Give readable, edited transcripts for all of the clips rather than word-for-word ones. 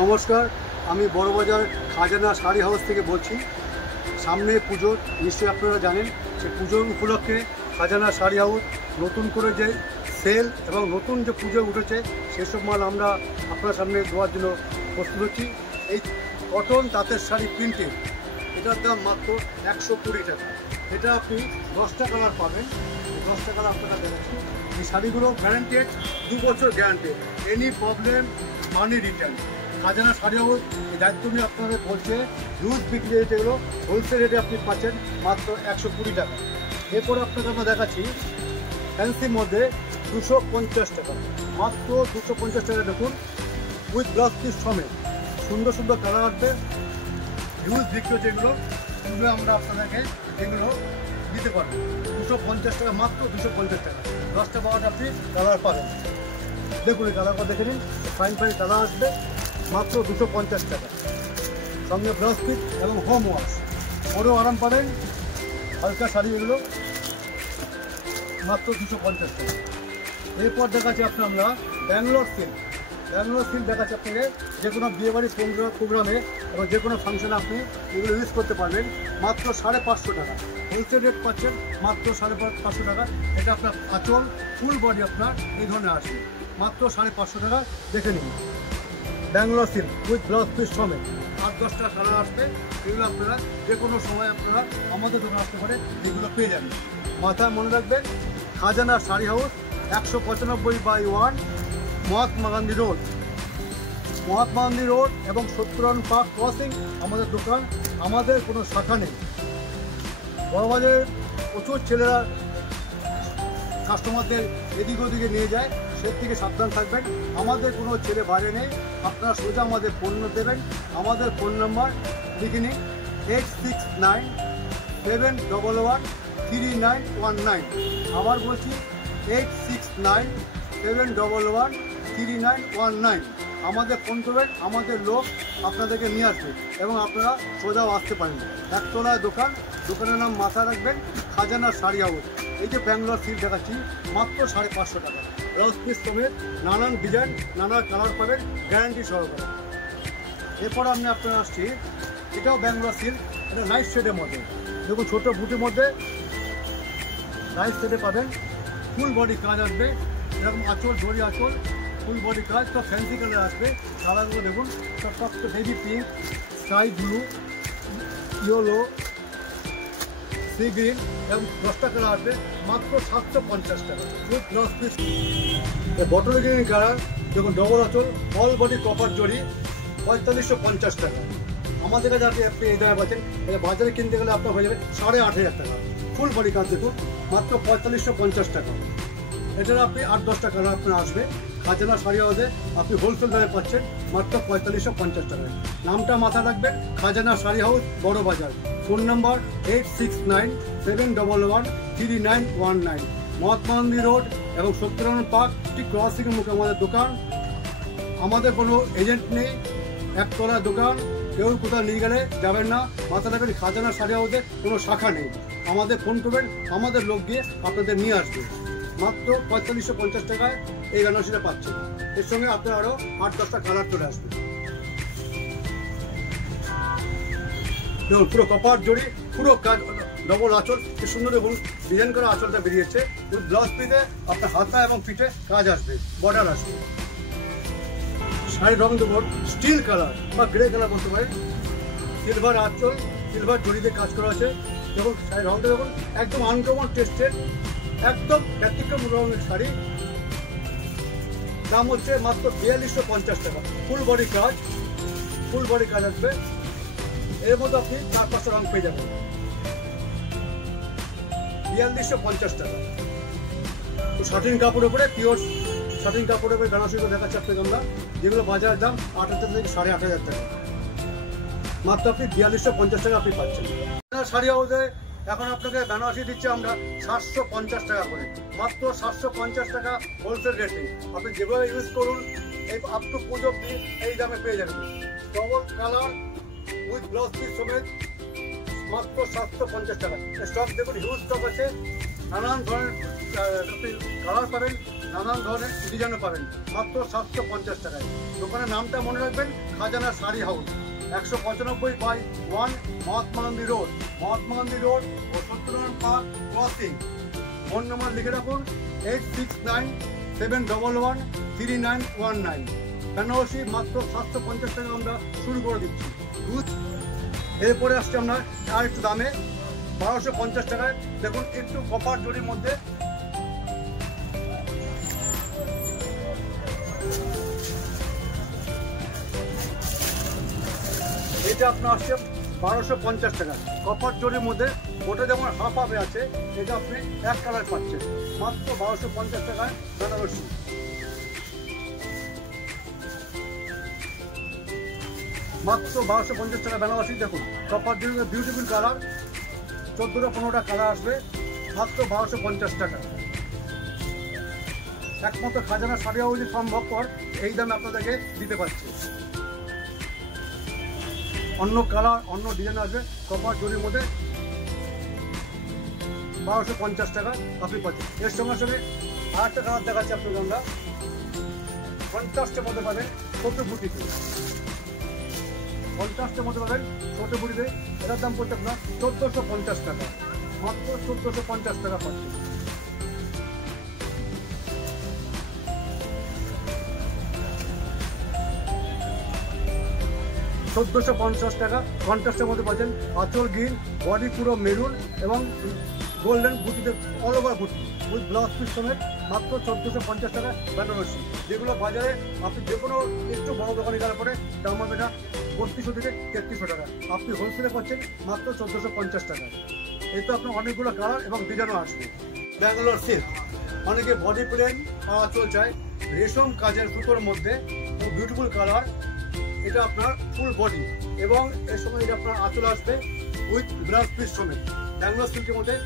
নমস্কার, আমি বড়বাজার খাজানা শাড়ি হাউস থেকে বলছি। সামনে পুজো, নিশ্চয়ই আপনারা জানেন যে পুজোর উপলক্ষে খাজানা শাড়ি হাউস নতুন করে যে সেল এবং নতুন যে পুজো উঠেছে সেসব মাল আমরা আপনার সামনে দেওয়ার জন্য প্রস্তুত হচ্ছি। এই কটন তাঁতের শাড়ি প্রিন্টেড, এটার দাম মাত্র 120 টাকা। এটা আপনি 10টা কালার পাবেন, 10টা কালার আপনারা দেখাচ্ছি। এই শাড়িগুলো গ্যারান্টেড, 2 বছর গ্যারান্টেড, এনি প্রবলেম মানি রিটার্ন। খাজানা শাড়ি হাউস এই দায়িত্ব নিয়ে আপনাদের বলছে হিউজ বিক্রি রেট, এগুলো হোলসেল রেটে আপনি পাচ্ছেন মাত্র 120 টাকা। এরপরে আপনাকে আমরা দেখাচ্ছি ফ্যান্সির মধ্যে 250 টাকা, মাত্র 250 টাকা। দেখুন, উইথ ব্লাউজ পিস সমেত সুন্দর সুন্দর কালার আসবে, হিউজ বিক্রি হচ্ছে এগুলো। এগুলো আমরা আপনাদেরকে এগুলো দিতে পারবো 250 টাকা, মাত্র 250 টাকা। 10টা 12টা আপনি কালার পাবেন। দেখুন এই কালারটা দেখে নিন, ফাইন ফাইন কালার আসবে, মাত্র 250 টাকা। সঙ্গে ব্লাউজ পিস এবং হোম ওয়াশ, পরেও আরাম পাবেন। হালকা শাড়ি এগুলো মাত্র 250 টাকা। এরপর দেখাচ্ছি আমরা ব্যাঙ্গালোর সিল্ক। ব্যাঙ্গালোর সিল্ক দেখাচ্ছি আপনাকে, যে কোনো বিয়েবাড়ি প্রোগ্রামে এবং যে কোনো ফাংশনে আপনি এগুলো ইউজ করতে পারবেন মাত্র 550 টাকা। হোলসেল রেট পাচ্ছেন মাত্র 550 টাকা। এটা আপনার আঁচল ফুল বডি আপনার এই ধরনের আসবে, মাত্র 550 টাকা। দেখে নিন Bangalore silk with blouse piece সমেত 8-10টা কালার আসবে। এগুলো আপনারা যে কোনো সময় আপনারা আমাদের দোকানে আসতে পারে, এগুলো পেয়ে যাবেন। মাথায় মনে রাখবেন, Khazana sari House 195/1 Mahatma Gandhi road, Mahatma Gandhi road এবং সত্যনারায়ণ পার্ক ক্রসিং আমাদের দোকান। আমাদের কোনো শাখা নেই। বড়বাজারে প্রচুর ছেলেরা কাস্টমারদের এদিক ওদিকে নিয়ে যায়, সে থেকে সাবধান থাকবেন। আমাদের কোনো ছেলে বাইরে নেই। আপনারা সোজা আমাদের ফোন দেবেন। আমাদের ফোন নাম্বার লিখে নিন 8697113919। আবার বলছি 8697113919। আমাদের ফোন করবেন, আমাদের লোক আপনাদেরকে নিয়ে আসবে এবং আপনারা সোজাও আসতে পারেন। একতলায় দোকান, দোকানের নাম মাথায় রাখবেন খাজানা শাড়ি হাউস। এই যে ব্যাঙ্গালোর সিল্ক দেখাচ্ছি, মাত্র 550 টাকা। ব্লাউজ পিস সমেত নানান ডিজাইন, নানান কালার পাবেন, গ্যারান্টি সহকারে। এরপর আমি আপনারা আসছি, এটাও ব্যাঙ্গালোর সিল্ক, এটা নাইট শেডের মধ্যে। দেখুন ছোটো বুটির মধ্যে নাইট শেডে পাবেন, ফুল বডি কাজ আসবে। এরকম আঁচল, জড়ি আঁচল, ফুল বডি কাজ, সব ফ্যান্সি কালার আসবে। কালারগুলো দেখুন, সব baby pink, sky blue, yellow, sea green এবং 10টা কালার আসবে, মাত্র 750 টাকা। With blouse piece bottle green colour, দেখুন ডবল আঁচল, অল বডি কপার জড়ি, 4550 টাকা। আমাদের কাছে আপনি এই দামে পাচ্ছেন। বাজারে কিনতে গেলে আপনার হয়ে যাবে 8500 টাকা। ফুল বডি কাজ দেখুন, মাত্র 4550 টাকা। এটার আপনি 8-10টা কালার আপনার আসবে। খাজানা শাড়ি হাউসে আপনি হোলসেল দামে পাচ্ছেন মাত্র 4550 টাকায়। নামটা মাথায় রাখবেন, খাজানা শাড়ি হাউস, বড় বাজার। Phone number 8697113919। Mahatma Gandhi road এবং সত্যনারায়ণ পার্ক ঠিক ক্রসিংয়ের মুখে আমাদের দোকান। আমাদের কোনো এজেন্ট নেই, একতলার দোকান, কেউ কোথাও নিয়ে গেলে যাবেন না। মাথা রাখবেন, খাজানা শাড়ি হাউসে কোনো শাখা নেই। আমাদের ফোন করবেন, আমাদের লোক গিয়ে আপনাদের নিয়ে আসবে। মাত্র 4550 টাকায় এই বেনারসিটা পাচ্ছেন। এর সঙ্গে আপনার আরও 8-10টা কালার চলে আসবে। দেখুন পুরো কপার জড়ি, পুরো কাজ, ডবল আঁচল, কি সুন্দর দেখুন ডিজাইন করা আঁচলটা বেরিয়েছে। ব্লাউজ পিসে আপনার হাতা এবং পিঠে কাজ আসবে, বর্ডার আসবে। শাড়ির রং দেখুন স্টিল কালার বা গ্রে কালার বলতে পারেন। সিলভার আঁচল, সিলভার জড়িতে কাজ করা আছে। দেখুন শাড়ির রংটা দেখুন, একদম আনকমন টেস্টেড, একদম ব্যতিক্রম রঙের শাড়ি। দাম হচ্ছে মাত্র 4250 টাকা। ফুল বডি কাজ, ফুল বডি কাজ আসবে। এর মধ্যে আপনি 4-5টা রং পেয়ে যাবেন, 4250 টাকা। তো শাটিন কাপড়ের উপরে, পিওর শাটিন কাপড়ের উপরে বেনারসিগুলো দেখাচ্ছি আপনাকে আমরা, যেগুলো বাজারের দাম 8000 থেকে 8500 টাকা। মাত্র আপনি 4250 টাকা আপনি পাচ্ছেন। শাড়ি হাউসে এখন আপনাকে বেনারসি দিচ্ছে আমরা 750 টাকা করে, মাত্র 750 টাকা হোলসেল রেটে। আপনি যেভাবে ইউজ করুন, এই আপ টু পুজো এই দামে পেয়ে যাবেন। Double colour with blouse piece সমেত মাত্র 750 টাকা। স্টক দেখুন, হিউজ স্টক আছে, নানান ধরনের আপনি কালার পাবেন, নানান ধরনের ডিজাইনও পাবেন মাত্র 750 টাকায়। দোকানের নামটা মনে রাখবেন, খাজানা শাড়ি হাউস, 195/1 মহাত্মা গান্ধী রোড ও Satyanarayan Park crossing. Phone number লিখে রাখুন 8697113919। বেনারসি মাত্র 750 টাকা আমরা শুরু করে দিচ্ছি। এরপরে আসছে আমরা আর একটু দামে 1250 টাকায়। দেখুন একটু কপার জরির মধ্যে এটা আপনার আসছে 1250 টাকা। কপার জরির মধ্যে ওটা যেমন হাফ হাফে আছে, এটা আপনি এক কালার পাচ্ছেন মাত্র 1250 টাকায় বেনারসি। মাত্র 1250 টাকা বেনারসি। দেখুন কপার জরির বিউটিফুল কালার, 14-15টা কালার আসবে মাত্র 1250 টাকা। একমাত্র খাজানা শাড়ি হাউস সম্ভবপর এই দামে আপনাদেরকে দিতে পারছে। অন্য কালার অন্য ডিজাইন আসবে কপার জরির মধ্যে 1250 টাকা আপনি পাচ্ছেন। এর সঙ্গে সঙ্গে আরেকটা কালার দেখাচ্ছি আপনাকে আমরা, কন্ট্রাস্টের মধ্যে পাবেন ছোট বুটিতে। কন্ট্রাস্টের মধ্যে পাবেন ছোট বুটিতে, এটার দাম পড়ছে আপনার 1450 টাকা, মাত্র 1450 টাকা পাচ্ছেন। টাকা কন্ট্রাস্টের মধ্যে পাচ্ছেন। আঁচল গ্রিন, বডি পুরো মেরুন এবং গোল্ডেন বুটিতে অল ওভার বুটি উইথ ব্লাউজ পিস সমেত মাত্র 1450 টাকা বেনারসি। যেগুলো বাজারে আপনি যে কোনো একটু বড় দোকানে গেলে পরে দাম হবে না 3200 থেকে 3300 টাকা, আপনি হোলসেলে পাচ্ছেন মাত্র 1450 টাকা। এতে আপনার অনেকগুলো কালার এবং ডিজাইনও আসবে। ব্যাঙ্গালোর সিল্ক, অনেকে বডি প্লেন আঁচল চায় রেশম কাজের সুতোর মধ্যে, বিউটিফুল কালার। এটা আপনার ফুল বডি এবং এর সময় এটা আপনার আঁচল আসবে উইথ ব্লাউজ পিস সমেত। ব্যাঙ্গালোর সিল্কের মধ্যে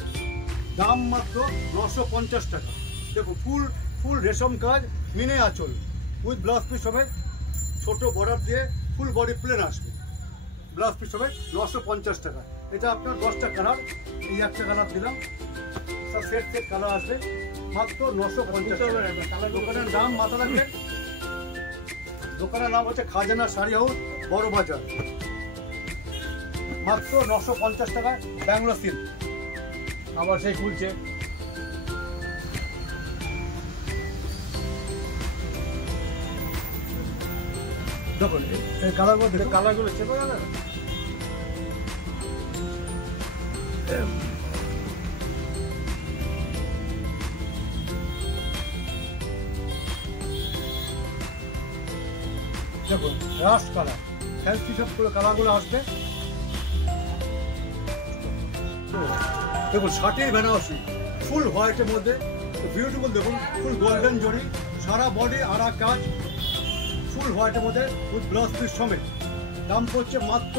দাম মাত্র 950 টাকা। দেখো ফুল রেশম কাজ, মিনে আঁচল উইথ ব্লাউজ পিস সমেত, ছোট বর্ডার দিয়ে ফুল বডি প্লেন আসবে, ব্লাউজ পিস সমেত 950 টাকা। এটা আপনার 10টা কালার, এই একটা কালার দিলাম, সব সেট কালার আসবে মাত্র 950 টাকা। দোকানের দাম মাথা রাখবেন, দোকানের নাম হচ্ছে খাজানা শাড়ি হাউস, বড় বাজার, মাত্র 950 টাকায় ব্যাঙ্গালোর সিল্ক। আবার সেই খুলছে, দেখুন এই কালারগুলো চেপে গেল। দেখুন রাস্ট কালার, ফ্যান্সি সবগুলো কালারগুলো আসবে। দেখুন শার্টের বেনারসি ফুল হোয়াইটের মধ্যে বিউটিফুল, দেখুন ফুল গোল্ডেন জরি, সারা বডি আড়া কাজ, ফুল হোয়াইটের মধ্যে উইথ ব্লাউজ পিস সমেত। দাম পড়ছে মাত্র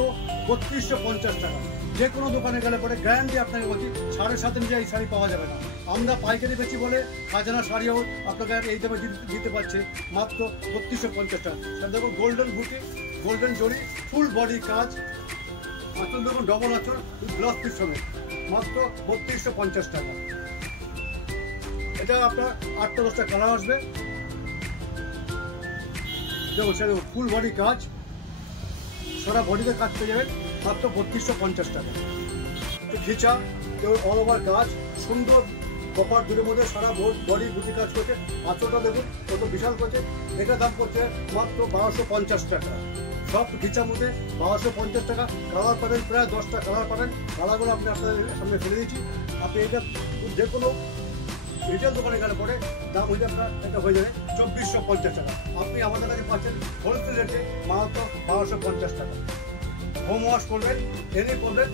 3250 টাকা। যে কোনো দোকানে গেলে পরে গ্যারান্টি আপনাকে বলছি 7.5 ইঞ্চি এই শাড়ি পাওয়া যাবে না। আমরা পাইকারি বেশি বলে খাজানা শাড়ি হাউস আপনাকে এই দামে দিতে পারছে মাত্র 3250 টাকা। দেখুন গোল্ডেন বুটি, গোল্ডেন জরি, ফুল বডি কাজ, আঁচল দেখুন ডবল আঁচল উইথ ব্লাউজ পিস সমেত, মাত্র 3250 টাকা। এটা আপনার 8-10টা কালার আসবে। দেখুন সে ফুল বডি কাজ, সারা বডিতে কাজ পেয়ে যাবেন মাত্র 3250 টাকা। ঘিচা অল ওভার কাজ, সুন্দর কপার দুটোর মধ্যে সারা বডি বুটি কাজ করছে, আঁচলটা দেখুন কত বিশাল করছে। এটার দাম করছে মাত্র 1250 টাকা। সব ঘিচার মধ্যে 1250 টাকা। কালার পাবেন প্রায় 10টা কালার পাবেন। কালারগুলো আপনি আপনাদের সামনে ফেলে দিচ্ছি। আপনি এটা যে কোনো রিটেল দোকানে গেলে পরে দাম হয়ে আপনার এটা হয়ে যাবে 2450 টাকা। আপনি আমাদের কাছে পাচ্ছেন হোলসেল রেটে মাত্র 1250 টাকা। হোম ওয়াশ করবেন, এনে করবেন,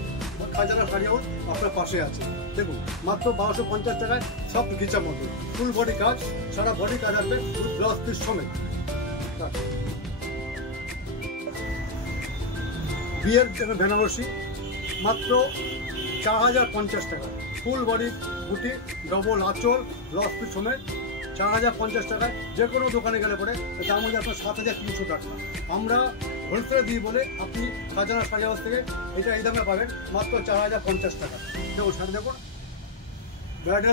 খাজানা শাড়ি হাউস আপনার পাশে আছে। দেখুন মাত্র 1250 টাকায় সব ঘিচার মধ্যে ফুল বডি কাজ, সারা বডি কাজ আসবে ব্লাউজ পিস সমেত। বিয়ের বেনারসি মাত্র 4050 টাকা। ফুল বডি বুটি, ডবল আঁচল, ব্লাউজ পিস সমেত 4050 টাকায়। যে কোনো দোকানে গেলে পরে দাম হচ্ছে আপনার 7300 টাকা। আমরা হোলসেলে দিই বলে আপনি খাজানা শাড়ি হাউস থেকে এটা এই দামে পাবেন মাত্র 4050 টাকা। দেখুন শাড়ি দেখুন ব্রাইডাল